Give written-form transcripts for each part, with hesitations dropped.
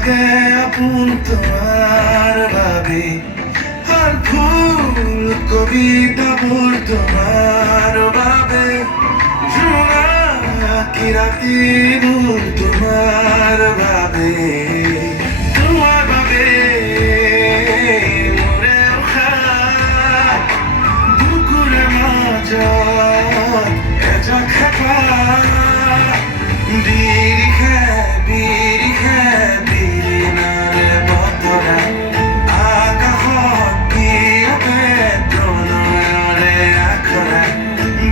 লাগে আপন তোমার ভাবে, আর ফুল কবিতাবোৰ তোমার ভাবে, জোনাকি ৰাতিবোৰ তোমার ভাবে, তোমার ভাবে মোরে উশাহ বুকুৰে মাজত এজাক হেঁপাহ বিৰিখে বিৰিখে বিৰিণাৰে বতৰা আকাশত কিয়তে প্ৰণয়ৰে আখৰা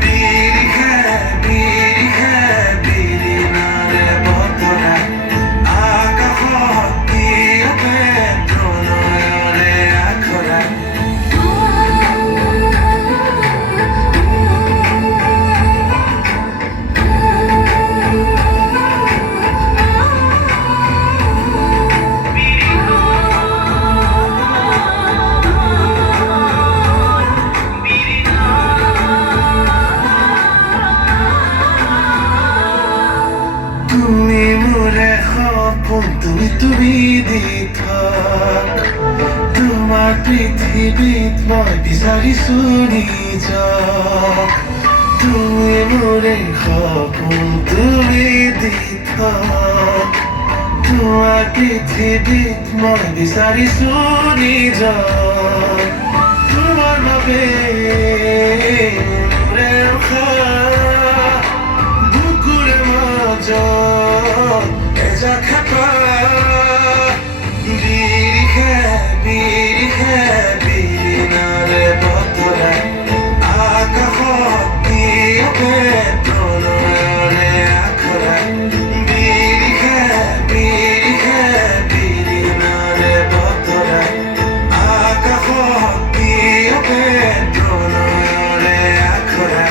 বিৰিখে বিৰিখে বিৰিণাৰে বতৰা আকাশত কিয়তে প্ৰণয়ৰে আখৰা তুমি মোরে সপোন তুমি দি থাক, তোমাৰ পৃথিৱীত মই বিচাৰিছো নিজক, তুমি মোৰে সপোন তুমি দি থাক, তোমাৰ পৃথিৱীত মই বিচাৰিছো নিজক, তোমাৰ বাবে মোৰে উশাহ বুকুৰে মাজত এজাক হেঁপাহ বিৰিখে বিৰিখে বিৰিণাৰে বতৰা আকাশত কিয়তে প্ৰণয়ৰে আখৰা বিৰিখে বিৰিখে বিৰিণাৰে বতৰা আকাশত কিয়তে প্ৰণয়ৰে আখৰা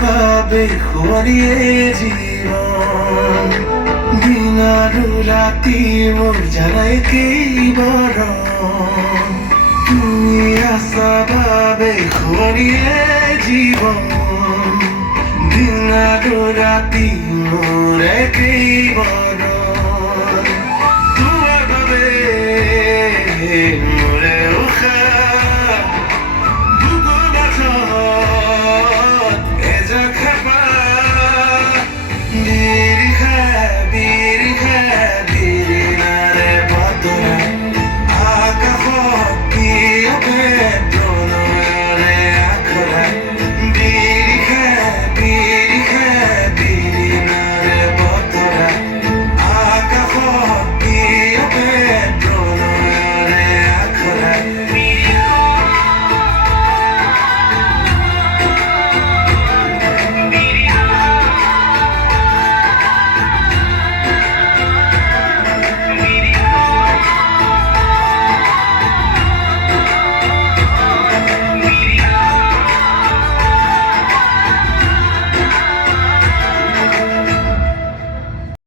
বাবে খুৱাৰিয়ে জীৱন দিন আৰু ৰাতি মোৰ জানাই কেইবাৰণ, তুমি আছা বাবে খুৱাৰিয়ে জীৱন দিন আৰু ৰাতি মোৰ কেইবাৰণ।